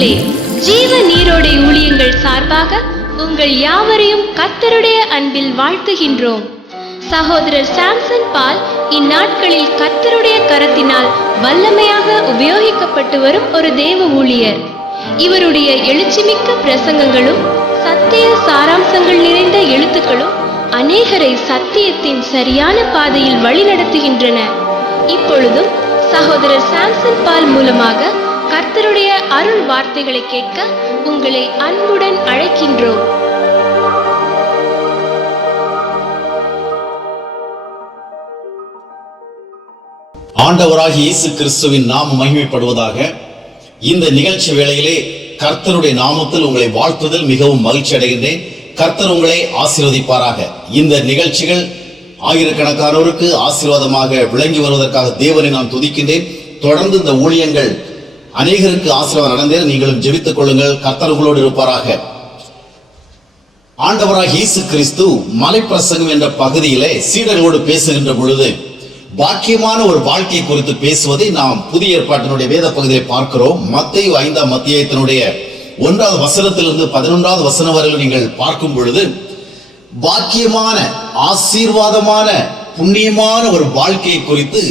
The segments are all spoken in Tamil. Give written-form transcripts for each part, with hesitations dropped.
நேயர்களே, ஜீவ நீரோடை ஊழியங்கள் சார்பாக உங்கள் யாவரையும் கர்த்தருடைய அன்பில் வாழ்த்துகின்றோம். சகோதரர் சாம்சன் பால் இந்நாட்களில் கர்த்தருடைய கரத்தினால் வல்லமையாக உபயோகிக்கப்பட்டு வரும் ஒரு தேவ ஊழியர். இவருடைய எழுச்சிமிக்க பிரசங்கங்களும் சத்திய சாராம்சங்கள் நிறைந்த எழுத்துக்களும் அநேகரை சத்தியத்தின் சரியான பாதையில் வழிநடத்துகின்றன. இப்பொழுதும் சகோதரர் சாம்சன் பால் மூலமாக கர்த்தருடைய அருள் வார்த்தைகளை கேட்க உங்களை அன்புடன் அழைக்கின்றோம். ஆண்டவராகிய இயேசு கிறிஸ்துவின் நாமம் மகிமைப்படுவதாக. இந்த நிகழ்ச்சி வேளையிலே கர்த்தருடைய நாமத்தில் உங்களை வாழ்த்துதல் மிகவும் மகிழ்ச்சி அடைகின்றேன். கர்த்தர் உங்களை ஆசீர்வதிப்பாராக. இந்த நிகழ்ச்சிகள் ஆயிரக்கணக்கானோருக்கு ஆசீர்வாதமாக விளங்கி வருவதற்காக தேவனை நான் துதிக்கின்றேன். தொடர்ந்து இந்த ஊழியங்கள் அநேகருக்கு ஆசீர்வாதம் நடந்தே நீங்களும் ஜெபித்துக் கொள்ளுங்கள். கர்த்தர் உங்களோடு இருப்பாராக. ஆண்டவராகிய இயேசு கிறிஸ்து மலைப்பிரசங்கம் என்ற பகுதியிலே சீடர்களோடு பேசுகின்ற பொழுது பாக்கியமான ஒரு வாழ்க்கை குறித்து பேசுவதை நாம் புதிய ஏற்பாட்டினுடைய வேத பகுதியை பார்க்கிறோம். மத்தேயு 5ஆம் அத்தியாயத்தினுடைய 1வது வசனத்திலிருந்து 11வது வசனம் வரையில் நீங்கள் பார்க்கும் பொழுது பாக்கியமான ஆசீர்வாதமான புண்ணியமான ஒரு வாழ்க்கையை குறித்து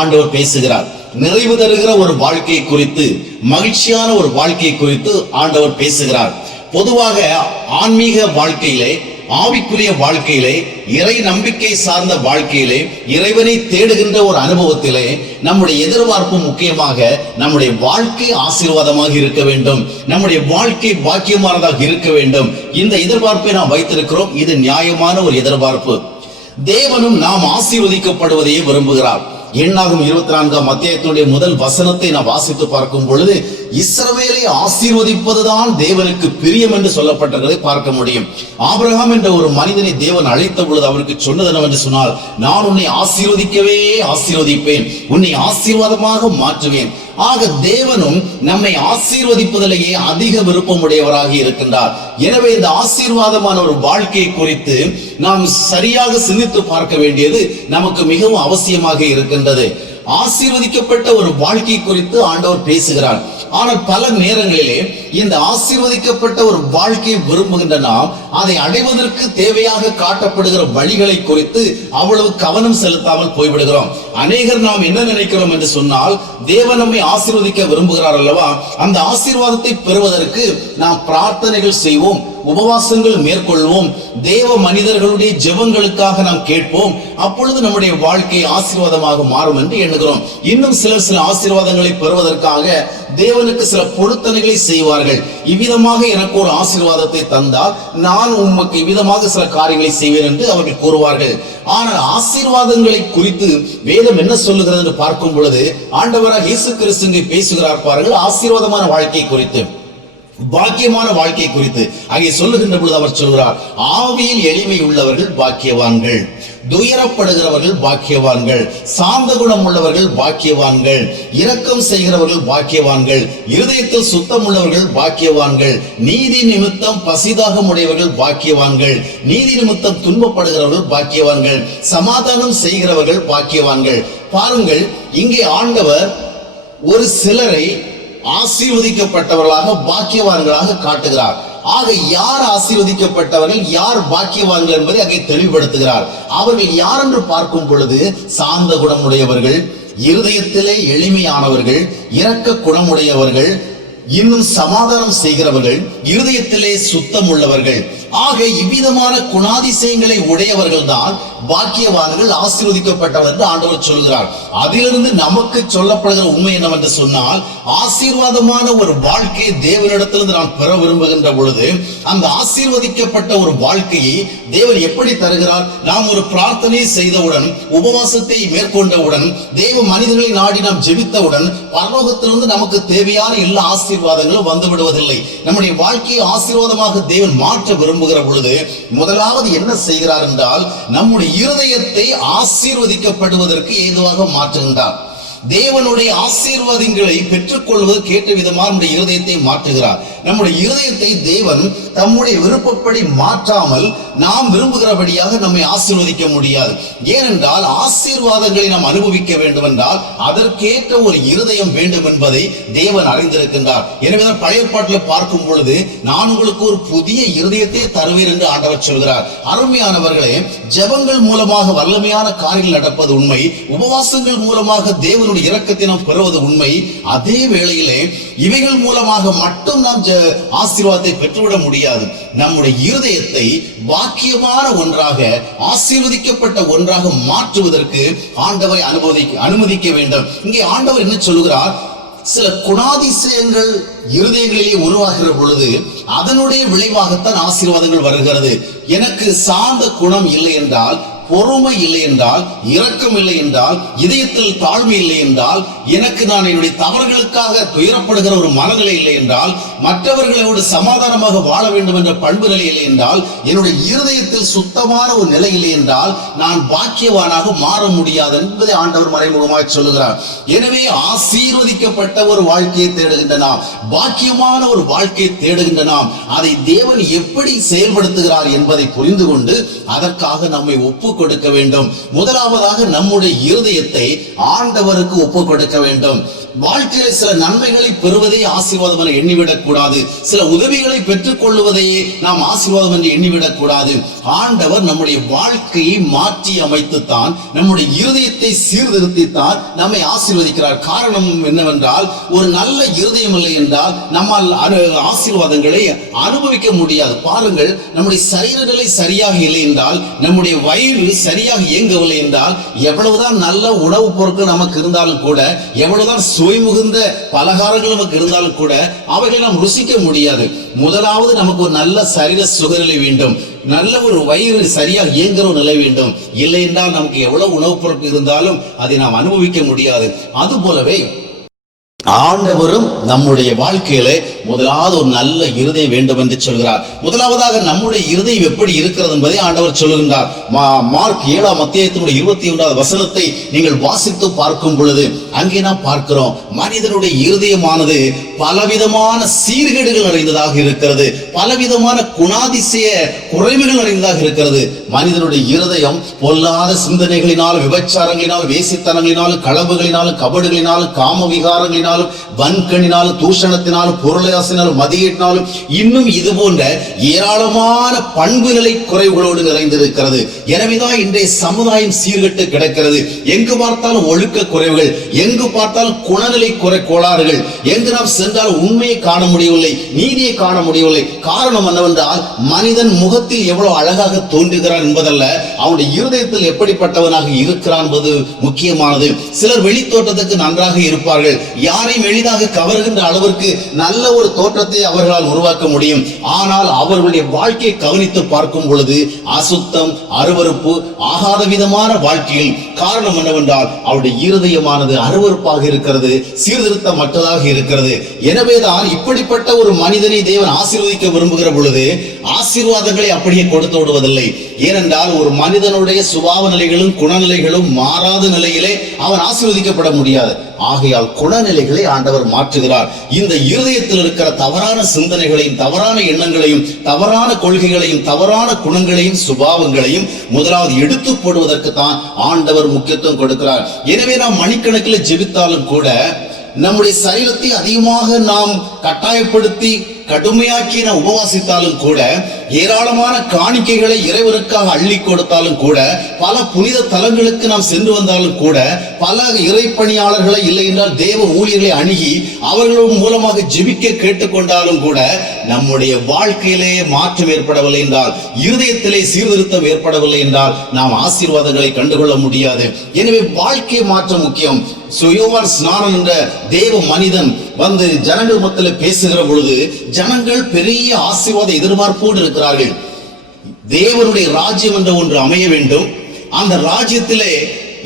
ஆண்டவர் பேசுகிறார். நிறைவு தருகிற ஒரு வாழ்க்கை குறித்து, மகிழ்ச்சியான ஒரு வாழ்க்கை குறித்து ஆண்டவர் பேசுகிறார். பொதுவாக ஆன்மீக வாழ்க்கையிலே, ஆவிக்குரிய வாழ்க்கையிலே, இறை நம்பிக்கை சார்ந்த வாழ்க்கையிலே, இறைவனை தேடுகின்ற ஒரு அனுபவத்திலே நம்முடைய எதிர்பார்ப்பு முக்கியமாக நம்முடைய வாழ்க்கை ஆசீர்வாதமாக இருக்க வேண்டும், நம்முடைய வாழ்க்கை பாக்கியமானதாக இருக்க வேண்டும். இந்த எதிர்பார்ப்பை நாம் வைத்திருக்கிறோம். இது நியாயமான ஒரு எதிர்பார்ப்பு. தேவனும் நாம் ஆசீர்வதிக்கப்படுவதையே விரும்புகிறார். எண்ணாகும் 24ஆம் அத்தியாயத்தினுடைய முதல் வசனத்தை நாம் வாசித்து பார்க்கும் பொழுது இஸ்ரவேலை ஆசீர்வதிப்பதுதான் தேவனுக்கு பிரியம் என்று சொல்லப்பட்டதை பார்க்க முடியும். ஆபிரகாம் என்ற ஒரு மனிதனை தேவன் அழைத்த பொழுது அவருக்கு சொன்னது என்னவென்று சொன்னால், நான் உன்னை ஆசீர்வதிக்கவே ஆசீர்வதிப்பேன், உன்னை ஆசீர்வாதமாக மாற்றுவேன். ஆக தேவனும் நம்மை ஆசீர்வதிப்பதிலேயே அதிக விருப்பமுடையவராக இருக்கின்றார். எனவே இந்த ஆசீர்வாதமான ஒரு வாழ்க்கையை குறித்து நாம் சரியாக சிந்தித்து பார்க்க வேண்டியது நமக்கு மிகவும் அவசியமாக இருக்கின்றது. ஆசீர்வதிக்கப்பட்ட ஒரு வாழ்க்கை குறித்து ஆண்டவர் பேசுகிறார். ஆனால் பல நேரங்களிலே இந்த ஆசீர்வதிக்கப்பட்ட ஒரு வாழ்க்கையை விரும்புகின்ற நாம் அதை அடைவதற்கு தேவையாக காட்டப்படுகிற வழிகளை குறித்து அவ்வளவு கவனம் செலுத்தாமல் போய்விடுகிறோம். அநேகர் நாம் என்ன நினைக்கிறோம் என்று சொன்னால், தேவன் நம்மை ஆசீர்வதிக்க விரும்புகிறார் அல்லவா, அந்த ஆசீர்வாதத்தை பெறுவதற்கு நாம் பிரார்த்தனைகள் செய்வோம், உபவாசங்கள் மேற்கொள்வோம், தேவ மனிதர்களுடைய ஜெபங்களுக்காக நாம் கேட்போம், அப்பொழுது நம்முடைய வாழ்க்கை ஆசீர்வாதமாக மாறும் என்று எண்ணுகிறோம். இன்னும் சில ஆசீர்வாதங்களை பெறுவதற்காக தேவனுக்கு சில பொருத்தனைகளை செய்வார்கள். இவ்விதமாக எனக்கு ஒரு ஆசீர்வாதத்தை தந்தால் நான் உமக்கு இவ்விதமாக சில காரியங்களை செய்வேன் என்று அவர்கள் கூறுவார்கள். ஆனால் ஆசீர்வாதங்களை குறித்து வேதம் என்ன சொல்லுகிறது என்று பார்க்கும் பொழுது ஆண்டவராக இயேசு கிறிஸ்து பேசுகிறார் பாருங்கள். ஆசீர்வாதமான வாழ்க்கை குறித்து, பாக்கியமான வாழ்க்கை குறித்து அங்கே சொல்லுகின்ற பொழுது அவர் சொல்கிறார், ஆவியில் எளிமை உள்ளவர்கள் பாக்கியவான்கள், துயரப்படுகிறவர்கள் பாக்கியவான்கள், சாந்த குணம் உள்ளவர்கள் பாக்கியவான்கள், இரக்கம் செய்கிறவர்கள் பாக்கியவான்கள், இருதயத்தில் சுத்தம் உள்ளவர்கள் பாக்கியவான்கள், நீதி நிமித்தம் பசிதாகம் உடையவர்கள் பாக்கியவான்கள், நீதி நிமித்தம் துன்பப்படுகிறவர்கள் பாக்கியவான்கள், சமாதானம் செய்கிறவர்கள் பாக்கியவான்கள். பாருங்கள், இங்கே ஆண்டவர் ஒரு சிலரை ஆசீர்வதிக்கப்பட்டவர்களாக பாக்கியவான்களாக காட்டுகிறார். ஆக யார் ஆசீர்வதிக்கப்பட்டவர்கள், யார் பாக்கியவான்கள் என்பதை அங்கே தெளிவுபடுத்துகிறார். அவர்கள் யார் என்று பார்க்கும் பொழுது சாந்த குணமுடையவர்கள், இருதயத்திலே எளிமையானவர்கள், இரக்க குணமுடையவர்கள், இன்னும் சமாதானம் செய்கிறவர்கள், இருதயத்திலே சுத்தம் உள்ளவர்கள். ஆக இவ்விதமான குணாதிசயங்களை உடையவர்கள் தான் பாக்கியவான்கள், ஆசீர்வதிக்கப்பட்டவர் என்று ஆண்டவர் சொல்கிறார். அதிலிருந்து நமக்கு சொல்லப்படுகிற உண்மை என்னவென்று சொன்னால், ஆசீர்வாதமான ஒரு வாழ்க்கையை தேவனிடத்திலிருந்து நான் பெற விரும்புகின்ற பொழுது அந்த ஆசீர்வதிக்கப்பட்ட ஒரு வாழ்க்கையை தேவன் எப்படி தருகிறார்? நாம் ஒரு பிரார்த்தனையை செய்தவுடன், உபவாசத்தை மேற்கொண்டவுடன், தேவ மனிதர்களை நாடி நாம் ஜெபித்தவுடன் பரலோகத்திலிருந்து நமக்கு தேவையான எல்லா ஆசீர்வாதங்களும் வந்து விடுவதில்லை. நம்முடைய வாழ்க்கையை ஆசீர்வாதமாக தேவன் மாற்ற விரும்புகிற பொழுது முதலாவது என்ன செய்கிறார் என்றால், நம்முடைய இருதயத்தை ஆசீர்வதிக்கப்படுவதற்கு ஏதுவாக மாற்றுகின்றார். தேவனுடைய ஆசீர்வாதங்களை பெற்றுக்கொள்வது கேட்ட விதமாக நம்முடைய இருதயத்தை மாற்றுகிறார். நம்முடைய இருதயத்தை தேவன் தம்முடைய விருப்பப்படி மாற்றாமல் நாம் விரும்புகிறபடியாக நம்மை ஆசீர்வதிக்க முடியாது. ஏனென்றால் ஆசீர்வாதங்களை நாம் அனுபவிக்க வேண்டும் என்றால் அதற்கேற்ற ஒரு இருதயம் வேண்டும் என்பதை தேவன் அறிந்திருக்கின்றார். எனவேதான் பழைய ஏற்பாட்டில் பார்க்கும் பொழுது நான் உங்களுக்கு ஒரு புதிய இருதயத்தை தருவேன் என்று ஆண்டவர் சொல்கிறார். அருமையானவர்களே, ஜெபங்கள் மூலமாக வல்லமையான காரியங்கள் நடப்பது உண்மை, உபவாசங்கள் மூலமாக தேவனுடைய இரக்கத்தை நாம் பெறுவது உண்மை. அதே வேளையிலே இவைகள் மூலமாக மட்டும் நாம் ஆசீர்வாதத்தை பெற்றுவிட முடியாது. நம்முடைய இருதயத்தை பாக்கியமான ஒன்றாக, ஆசீர்வதிக்கப்பட்ட ஒன்றாக மாற்றுவதற்கு ஆண்டவரை அனுமதிக்க வேண்டும். இங்கே ஆண்டவர் என்ன சொல்கிறார்? சில குணாதிசயங்கள் இருதயங்களிலே உருவாகிற பொழுது அதனுடைய விளைவாகத்தான் ஆசீர்வாதங்கள் வருகிறது. எனக்கு சாந்த குணம் இல்லை என்றால், பொறுமை இல்லை என்றால், இரக்கம் இல்லை என்றால், இதயத்தில் தாழ்மை இல்லை என்றால், எனக்கு நான் என்னுடைய தவறுகளுக்காக துயரப்படுகிற ஒரு மனநிலை இல்லை என்றால், மற்றவர்களோடு சமாதானமாக வாழ வேண்டும் என்ற பண்பு நிலை இல்லை என்றால், என்னுடைய இருதயத்தில் சுத்தமான ஒரு நிலை இல்லை என்றால் நான் பாக்கியவானாக மாற முடியாது என்பதை ஆண்டவர் மறைமுகமாக சொல்லுகிறார். எனவே ஆசீர்வதிக்கப்பட்ட ஒரு வாழ்க்கையை தேடுகின்ற நாம், பாக்கியமான ஒரு வாழ்க்கையை தேடுகின்ற நாம், அதை தேவன் எப்படி செயல்படுத்துகிறார் என்பதை புரிந்து கொண்டு அதற்காக நம்மை ஒப்பு கொடுக்க வேண்டும். முதலாவதாக நம்முடைய இருதயத்தை ஆண்டவருக்கு ஒப்பு கொடுக்க வேண்டும். வாழ்க்கையில சில நன்மைகளை பெறுவதே ஆசீர்வாதம் என எண்ணிவிடக் கூடாது. சில உதவிகளை பெற்றுக் கொள்வதையே நாம் ஆசீர்வாதம் என்று எண்ணிவிடக் கூடாது. ஆண்டவர் நம்முடைய வாழ்க்கையை மாற்றி அமைத்துத்தான், நம்முடைய இருதயத்தை சீர்திருத்தித்தான் நம்மை ஆசீர்வதிக்கிறார். காரணம் என்னவென்றால், ஒரு நல்ல இருதயம் இல்லை என்றால் நம்மால் ஆசீர்வாதங்களை அனுபவிக்க முடியாது. பாருங்கள், நம்முடைய சரீர நிலை சரியாக இல்லை என்றால், நம்முடைய வயிறு சரியாக இயங்கவில்லை என்றால், எவ்வளவுதான் நல்ல உணவுப் பொருட்கள் நமக்கு இருந்தாலும் கூட, எவ்வளவுதான் சுவை மிகுந்த பலகாரங்கள் நமக்கு இருந்தாலும் கூட அவைகளை நாம் ருசிக்க முடியாது. முதலாவது நமக்கு ஒரு நல்ல சரீர சுகநிலை வேண்டும், நல்ல ஒரு வயிறு சரியாக இயங்குற நிலை வேண்டும். இல்லை என்றால் நமக்கு எவ்வளவு உணவுப் பொருட்கள் இருந்தாலும் அதை நாம் அனுபவிக்க முடியாது. அது போலவே ஆண்டவரும் நம்முடைய வாழ்க்கையில முதலாவது ஒரு நல்ல இருதயம் வேண்டும் என்று சொல்கிறார். முதலாவதாக நம்முடைய இருதயம் எப்படி இருக்கிறது என்பதை ஆண்டவர் சொல்லுகின்றார். மார்க் 7ஆம் அத்தியாயத்தினுடைய 21வது வசனத்தை நீங்கள் வாசித்து பார்க்கும் பொழுது அங்கே நாம் பார்க்கிறோம், மனிதனுடைய இருதயமானது பலவிதமான சீர்கேடுகள் நிறைந்ததாக இருக்கிறது, பலவிதமான குணாதிசய குறைவுகள் நிறைந்ததாக இருக்கிறது. மனிதனுடைய இருதயம் பொல்லாத சிந்தனைகளினாலும், விபச்சாரங்களினாலும், வேசித்தனங்களினாலும், களவுகளினாலும், கபடுகளினாலும், காம விகாரங்களினாலும், வன்கணினாலும், தூஷணத்தினாலும், பொருளாசையினாலும், மதியீட்டினாலும், இன்னும் இது போன்ற ஏராளமான பண்பு நிலை குறைவுகளோடு நிறைந்திருக்கிறது. எனவேதான் இன்றைய சமுதாயம் சீர்கெட்டு கிடக்கிறது. எங்கு பார்த்தாலும் ஒழுக்க குறைவுகள், எங்கு பார்த்தாலும் குணநிலை கோளாறுகள், எங்கு நாம் சென்றால் உண்மையை காண முடியவில்லை, நீதியை காண முடியவில்லை. காரணம் என்னவென்றால், மனிதன் முகத்தில் எவ்வளவு அழகாக தோன்றுகிறான் என்பதல்ல, அவனுடைய இருதயத்தில் எப்படிப்பட்டவனாக இருக்கிறான் என்பது முக்கியமானது. சிலர் வெளி தோற்றத்துக்கு நன்றாக இருப்பார்கள், யாரையும் எளிதாக கவர்கின்ற அளவிற்கு நல்ல ஒரு தோற்றத்தை அவர்களால் உருவாக்க முடியும். ஆனால் அவர்களுடைய வாழ்க்கையை கவனித்து பார்க்கும் பொழுது அசுத்தம், அருவருப்பு, ஆகாத விதமான வாழ்க்கையில். காரணம் என்னவென்றால், அவருடைய இருதயமானது அருவருப்பாக இருக்கிறது, சீர்திருத்தமற்றதாக இருக்கிறது. எனவேதான் இப்படிப்பட்ட ஒரு மனிதனை தேவன் ஆசீர்வதிக்க விரும்புகிற பொழுது ஆசீர்வாதங்களை அப்படியே கொடுத்து விடுவதில்லை. ஏனென்றால் ஒரு மனிதனுடைய சுபாவ நிலைகளும் குணநிலைகளும் மாறாத நிலையிலே அவன் ஆசீர்வதிக்கப்பட முடியாது. ஆகையால் குணநிலைகளை ஆண்டவர் மாற்றுகிறார். இந்த இருதயத்தில் இருக்கிற தவறான சிந்தனைகளையும், தவறான எண்ணங்களையும், தவறான கொள்கைகளையும், தவறான குணங்களையும், சுபாவங்களையும் முதலாவது எடுத்து போடுவதற்கு தான் ஆண்டவர் முக்கியத்துவம் கொடுக்கிறார். எனவே நாம் மணிக்கணக்கில் ஜெபித்தாலும் கூட, நம்முடைய சரீரத்தை அதிகமாக நாம் கட்டாயப்படுத்தி கடுமையாக்கி நாம் உபவாசித்தாலும் கூட, ஏராளமான காணிக்கைகளை இறைவனுக்காக அள்ளி கொடுத்தாலும் கூட, பல புனித தலங்களுக்கு நாம் சென்று வந்தாலும் கூட, பல இறைப்பணியாளர்களை இல்லை என்றால் தேவ ஊழியர்களை அணுகி அவர்கள் மூலமாக ஜெபிக்க கேட்டுக்கொண்டாலும் கூட, நம்முடைய வாழ்க்கையிலே மாற்றம் ஏற்படவில்லை என்றால், இருதயத்திலே சீர்திருத்தம் ஏற்படவில்லை என்றால் நாம் ஆசீர்வாதங்களை கண்டுகொள்ள முடியாது. எனவே வாழ்க்கை மாற்றம் முக்கியம். யோவான் ஸ்நானன் என்ற தேவ மனிதன் வந்து ஜனங்கள் மத்தியில் பேசுகிற பொழுது ஜனங்கள் பெரிய ஆசீர்வாத எதிர்பார்ப்போடு இருக்கிறார்கள். தேவனுடைய ராஜ்யம் என்ற ஒன்று அமைய வேண்டும், அந்த ராஜ்யத்திலே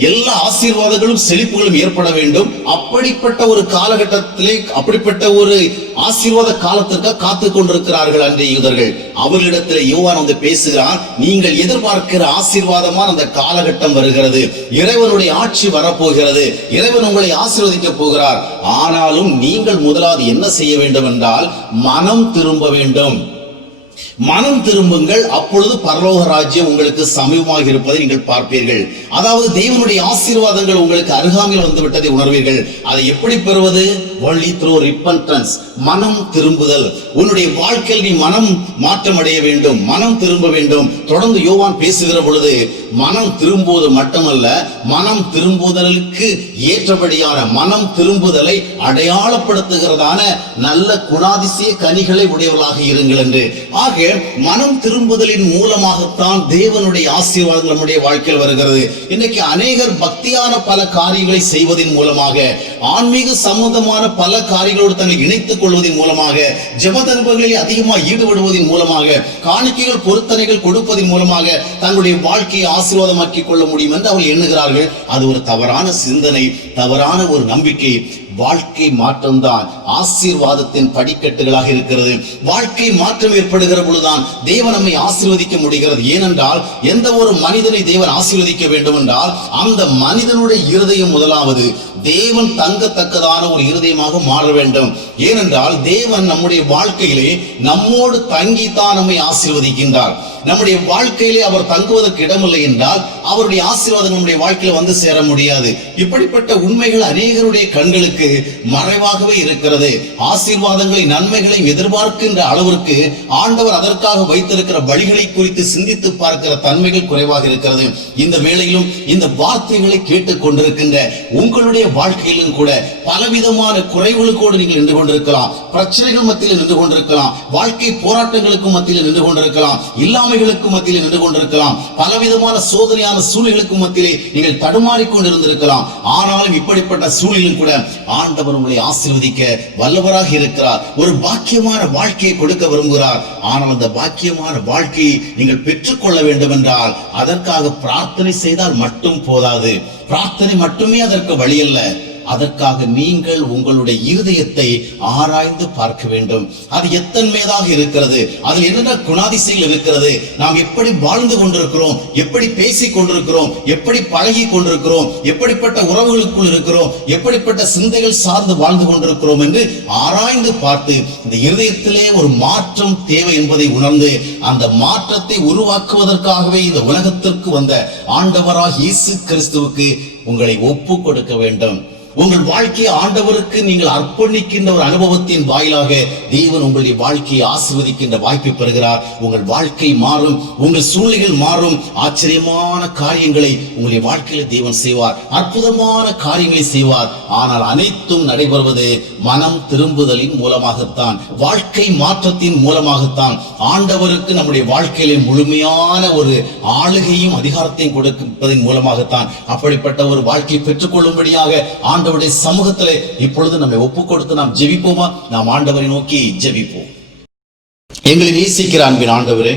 எல்லா ஆசீர்வாதங்களும் செழிப்புகளும் ஏற்பட வேண்டும். அப்படிப்பட்ட ஒரு காலகட்டத்திலே, அப்படிப்பட்ட ஒரு ஆசீர்வாத காலத்திற்கு காத்து கொண்டிருக்கிறார்கள் அன்றைய யூதர்கள். அவர்களிடத்தில் யோவான் வந்து பேசுகிறான், நீங்கள் எதிர்பார்க்கிற ஆசீர்வாதமான அந்த காலகட்டம் வருகிறது, இறைவனுடைய ஆட்சி வரப்போகிறது, இறைவன் உங்களை ஆசீர்வதிக்க போகிறார். ஆனாலும் நீங்கள் முதலாவது என்ன செய்ய வேண்டும் என்றால் மனம் திரும்ப வேண்டும். மனம் திரும்புங்கள், அப்பொழுது பரலோக ராஜ்யம் உங்களுக்கு சமீபமாக இருப்பதை நீங்கள் பார்ப்பீர்கள். அதாவது தேவனுடைய ஆசீர்வாதங்கள் உங்களுக்கு அருகாமையில் வந்து விட்டதை உணர்வீர்கள். அதை எப்படி பெறுவது? only through repentance, மனம் திரும்புதல். உன்னுடைய வாழ்க்கையில் நீ மனம் மாற்றம் அடைய வேண்டும், மனம் திரும்ப வேண்டும். தொடர்ந்து யோவான் பேசுகிற பொழுது மனம் திரும்புவது மட்டுமல்ல, மனம் திரும்புதலுக்கு ஏற்றபடியான மனம் திரும்புதலை அடையாளப்படுத்துகிறதான நல்ல குணாதிசய கனிகளை உடையவர்களாக இருங்கள் என்று. ஆக மனம் திரும்புதலின் மூலமாகத்தான் தேவனுடைய ஆசீர்வாதங்கள் நம்முடைய வாழ்க்கையில் வருகிறது. இன்னைக்கு அநேகர் பக்தியான பல காரியங்களை செய்வதன் மூலமாக, ஆன்மீக சம்பந்தமான பல காரியங்களோடு தங்களை இணைத்துக் கொள்வதன் மூலமாக, ஜெபதர்பங்களில் அதிகமாக ஈடுபடுவதன் மூலமாக, காணிக்கைகள் பொருத்தனைகள் கொடுப்பதன் மூலமாக தங்களுடைய வாழ்க்கையை ஆசீர்வாதமாக்கிக் கொள்ள முடியும் என்று அவர்கள் எண்ணுகிறார்கள். அது ஒரு தவறான சிந்தனை, தவறான ஒரு நம்பிக்கை. வாழ்க்கை மாற்றம்தான் ஆசீர்வாதத்தின் படிக்கட்டுகளாக இருக்கிறது. வாழ்க்கை மாற்றம் ஏற்படுகிற பொழுதுதான் தேவன் நம்மை ஆசீர்வதிக்க முடிகிறது. ஏனென்றால் எந்த ஒரு மனிதனை தேவன் ஆசீர்வதிக்க வேண்டும் என்றால் அந்த மனிதனுடைய இருதயம் முதலாவது தேவன் தங்கத்தக்கதான ஒரு இருதயமாக மாற வேண்டும். ஏனென்றால் தேவன் நம்முடைய வாழ்க்கையிலே நம்மோடு தங்கித்தான் நம்மை ஆசீர்வதிக்கின்றார். நம்முடைய வாழ்க்கையிலே அவர் தங்குவதற்கு இடமில்லை என்றால் அவருடைய ஆசீர்வாதம் நம்முடைய வாழ்க்கையில வந்து சேர முடியாது. இப்படிப்பட்ட உண்மைகள் அநேகருடைய கண்களுக்கு மறைவாகவே இருக்கிறது. ஆசீர்வாதங்களை நன்மைகளை எதிர்பார்க்கின்ற அளவிற்கு ஆண்டவர் அதற்காக வைத்திருக்கிற வழிகளை குறித்து சிந்தித்து பார்க்கிற தன்மைகள் குறைவாக இருக்கிறது. இந்த வேளையிலும் இந்த வார்த்தைகளை கேட்டுக் கொண்டிருக்கின்ற உங்களுடைய வாழ்க்கையிலும் கூட பலவிதமான குறைவுகளோடு நீங்கள் நின்று கொண்டிருக்கலாம், பிரச்சனைகள் மத்தியில் நின்று கொண்டிருக்கலாம், வாழ்க்கை போராட்டங்களுக்கு மத்தியில் நின்று கொண்டிருக்கலாம், இல்லாமைகளுக்கு மத்தியில் நின்று கொண்டிருக்கலாம், பலவிதமான சோதனையான சூழ்நிலைகளுக்கு மத்தியிலே நீங்கள் தடுமாறிக்கொண்டிருந்திருக்கலாம். ஆனாலும் இப்படிப்பட்ட சூழ்நிலையும் கூட ஆண்டவர் உங்களை ஆசீர்வதிக்க வல்லவராக இருக்கிறார். ஒரு பாக்கியமான வாழ்க்கையை கொடுக்க விரும்புகிறார். ஆனால் அந்த பாக்கியமான வாழ்க்கையை நீங்கள் பெற்றுக்கொள்ள வேண்டும் என்றால் அதற்காக பிரார்த்தனை செய்தால் மட்டும் போதாது. பிரார்த்தனை மட்டுமே அதற்கு வழி அல்ல. அதற்காக நீங்கள் உங்களுடைய இருதயத்தை ஆராய்ந்து பார்க்க வேண்டும். அது எத்தன்மையாக இருக்கிறது, அதில் என்னென்ன குணாதிசைகள் இருக்கிறது, நாம் எப்படி வாழ்ந்து கொண்டிருக்கிறோம், எப்படி பேசிக் கொண்டிருக்கிறோம், எப்படி பழகி கொண்டிருக்கிறோம், எப்படிப்பட்ட உறவுகளுக்குள் இருக்கிறோம், எப்படிப்பட்ட சிந்தைகள் சார்ந்து வாழ்ந்து கொண்டிருக்கிறோம் என்று ஆராய்ந்து பார்த்து இந்த இருதயத்திலே ஒரு மாற்றம் தேவை என்பதை உணர்ந்து அந்த மாற்றத்தை உருவாக்குவதற்காகவே இந்த உலகத்திற்கு வந்த ஆண்டவராகிய இயேசு கிறிஸ்துவுக்கு உங்களை ஒப்பு கொடுக்க வேண்டும். உங்கள் வாழ்க்கையை ஆண்டவருக்கு நீங்கள் அர்ப்பணிக்கின்ற ஒரு அனுபவத்தின் வாயிலாக தேவன் உங்களுடைய வாழ்க்கையை ஆசீர்வதிக்கின்ற வாய்ப்பை பெறுகிறார். உங்கள் வாழ்க்கை மாறும், உங்கள் சூழ்நிலைகள் மாறும், ஆச்சரியமான காரியங்களை உங்களுடைய வாழ்க்கையில தேவன் செய்வார், அற்புதமான காரியங்களை செய்வார். ஆனால் அனைத்தும் நடைபெறுவது மனம் திரும்புதலின் மூலமாகத்தான், வாழ்க்கை மாற்றத்தின் மூலமாகத்தான். ஆண்டவருக்கு நம்முடைய வாழ்க்கையிலே முழுமையான ஒரு ஆளுகையும் அதிகாரத்தையும் கொடுப்பதன் மூலமாகத்தான். அப்படிப்பட்ட ஒரு வாழ்க்கையை பெற்றுக்கொள்ளும்படியாக ஆண்டவருடைய சமூகத்திலே இப்பொழுது நம்மை ஒப்பு கொடுத்து நாம் ஜெபிப்போமா? நாம் ஆண்டவரை நோக்கி ஜெபிப்போம். எங்களை நேசிக்கிற அன்பின் ஆண்டவரே,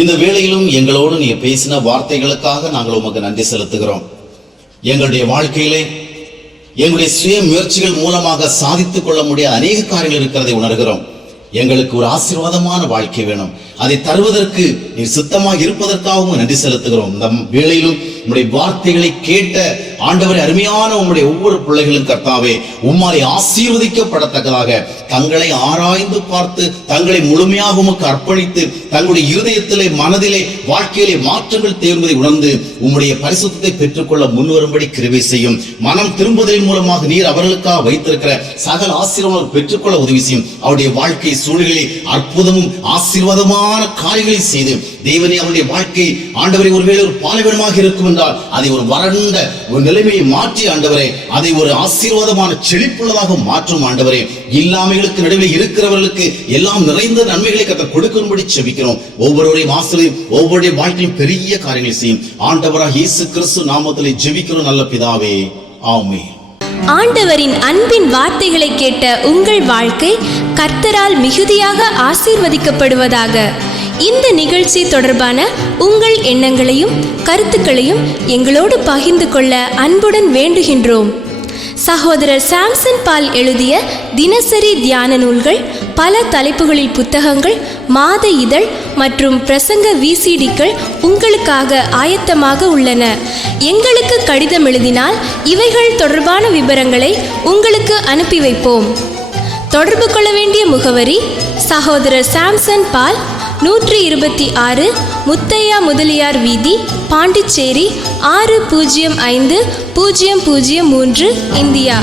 இந்த வேளையிலும் எங்களோடு நீங்க பேசின வார்த்தைகளுக்காக நாங்கள் உமக்கு நன்றி செலுத்துகிறோம். எங்களுடைய வாழ்க்கையிலே எங்களுடைய சுய முயற்சிகள் மூலமாக சாதித்துக் கொள்ள முடியாத அநேக காரியங்கள் இருக்கிறதை உணர்கிறோம். எங்களுக்கு ஒரு ஆசீர்வாதமான வாழ்க்கை வேணும். அதை தருவதற்கு நீ சித்தமாக இருப்பதற்காகவும் நன்றி செலுத்துகிறோம். இந்த வேளையிலும் உம்முடைய வார்த்தைகளை கேட்ட ஆண்டவரே, அருமையான உம்முடைய ஒவ்வொரு பிள்ளைகளும் கர்த்தாவே உம்மாலை ஆசீர்வதிக்கப்படத்தக்கதாக தங்களை ஆராய்ந்து பார்த்து தங்களை முழுமையாக உமக்கு அர்ப்பணித்து தங்களுடைய இருதயத்திலே மனதிலே வாழ்க்கையிலே மாற்றங்கள் தேர்வதை உணர்ந்து உம்முடைய பரிசுத்தத்தை பெற்றுக்கொள்ள முன்வரும்படி கிருபை செய்யும். மனம் திரும்புவதன் மூலமாக நீர் அவர்களுக்காக வைத்திருக்கிற சகல ஆசீர்வாதம் பெற்றுக்கொள்ள உதவி செய்யும். அவருடைய வாழ்க்கை சூழ்நிலை அற்புதமும் ஆசீர்வாதமான காரியங்களை செய்து தேவனே அவருடைய வாழ்க்கை ஆண்டவரை ஒருவேளை ஒரு பாலைவனமாக இருக்கும் என்றால் அதை ஒரு வறண்ட ஒரு நிலைமையை மாற்றி ஆண்டவரே அதை ஒரு ஆசீர்வாதமான செழிப்புள்ளதாக மாற்றும் ஆண்டவரே. இல்லாமைகளுக்கு நடுவில் இருக்கிறவர்களுக்கு எல்லாம் நிறைந்த நன்மைகளை கர்த்தர் கொடுக்கும்படி செபிக்கிறோம். ஒவ்வொருவரையும் ஆசீர்வதியும், ஒவ்வொருடைய வாழ்க்கையும் பெரிய காரியங்களை செய்யும். ஆண்டவராகிய இயேசு கிறிஸ்து நாமத்திலே ஜெபிக்கிறோம் நல்ல பிதாவே, ஆமென். ஆண்டவரின் அன்பின் வார்த்தைகளை கேட்ட உங்கள் வாழ்க்கை கர்த்தரால் மிகுதியாக ஆசீர்வதிக்கப்படுவதாக. இந்த நிகழ்ச்சி தொடர்பான உங்கள் எண்ணங்களையும் கருத்துக்களையும் எங்களோடு பகிர்ந்து கொள்ள அன்புடன் வேண்டுகின்றோம். சகோதரர் சாம்சன் பால் எழுதிய தினசரி தியான நூல்கள், பல தலைப்புகளில் புத்தகங்கள், மாத இதழ் மற்றும் பிரசங்க விசிடிக்கள் உங்களுக்காக ஆயத்தமாக உள்ளன. எங்களுக்கு கடிதம் எழுதினால் இவைகள் தொடர்பான விவரங்களை உங்களுக்கு அனுப்பி வைப்போம். தொடர்பு கொள்ள வேண்டிய முகவரி: சகோதரர் சாம்சன் பால், 126 முத்தையா முதலியார் வீதி, பாண்டிச்சேரி 605003, இந்தியா.